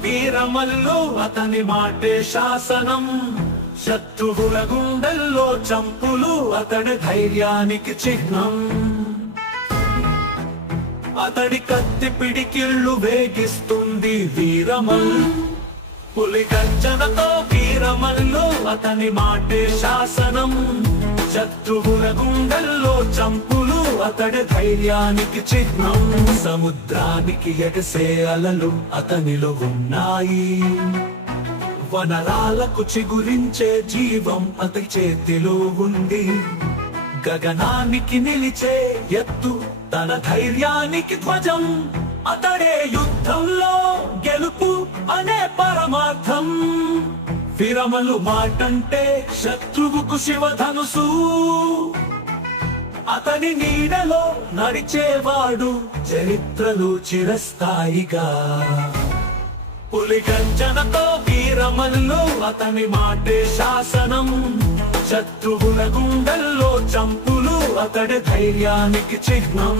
వీరమల్లు అతని మాటే శాసనం. శత్రువుల గుండెల్లో చంపులు అతడి ధైర్యానికి చిహ్నం. అతడి కత్తి పిడికిళ్ళు వేగిస్తుంది వీరమల్లు. పులి గర్జనతో వీరమల్లు అతని మాటే శాసనం. శత్రువుల గుండెల్లో చంపులు అతడి ధైర్యానికి చిహ్నం. సముద్రానికి ఎగసే అలలు అతనిలో ఉన్నాయి. వనరాలకు చిగురించే జీవం అతని చేతిలో ఉంది. గగనానికి నిలిచే ఎత్తు తన ధైర్యానికి ధ్వజం. అతడే యుద్ధంలో గెలుపు అనే పరమార్థం. వీరమల్లు మాటంటే శత్రువుకు శివధనుసు. అతని నీడలో నడిచేవాడు చరిత్రలో చిరస్థాయిగా. పులి గర్జనతో వీరమల్లు అతని మాటే శాసనం. శత్రువుల గుండెల్లో చంపులు అతడి ధైర్యానికి చిహ్నం.